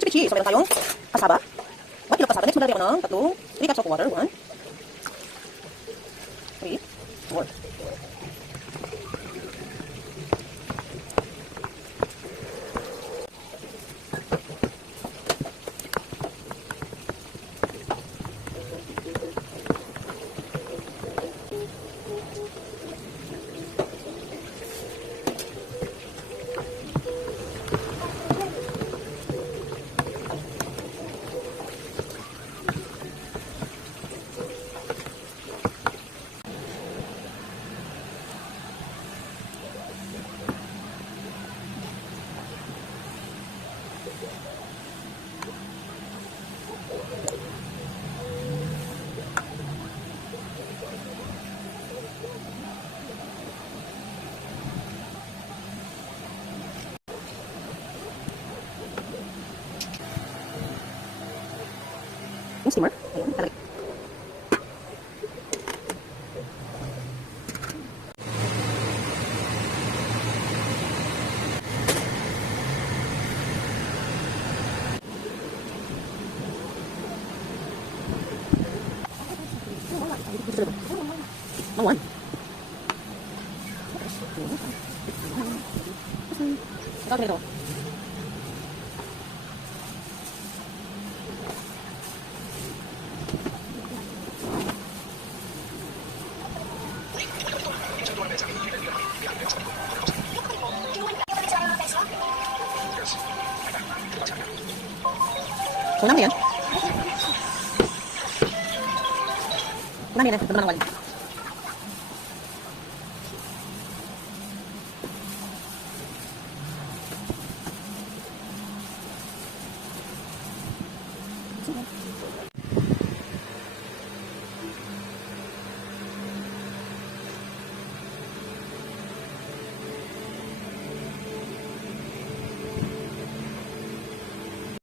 pichi-pichi. So, meron tayong kasaba. 1 kilo kasaba. Next, maglalagay ako ng 3 cups of water. 1, 3, 4. Yung steamer. Ayun, talagay. Mawan. Ito, ito. Unang yan. Unang yan. Ito naman ang wali.